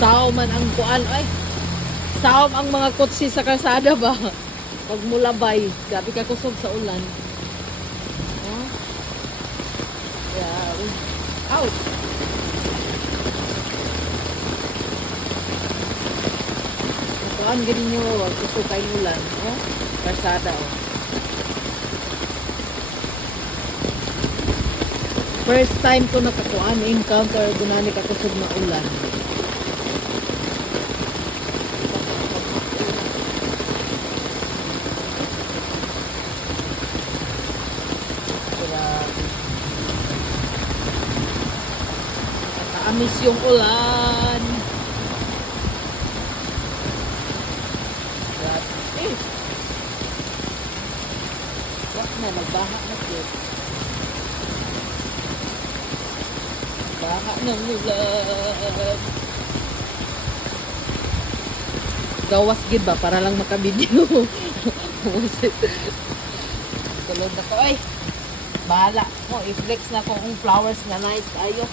Sao man ang kuan ay. Sao ang mga kotse sa kalsada ba? Pag mulabay, gabi ka kusog sa ulan. Oh. Yeah. Out. Kuan gini nyo, kusog kay ulan. Oh. Kalsada oh. First time ko nakakuan encounter gunani ka kusog na ulan. Nakakamiss yung ulan. Eh. Wak na, magbaha na po. Baha ng ulan. Gawas gid ba para lang makabidyo. Tulog na ko ay. Bahala mo, i-flex na ko kung flowers na nice ayo.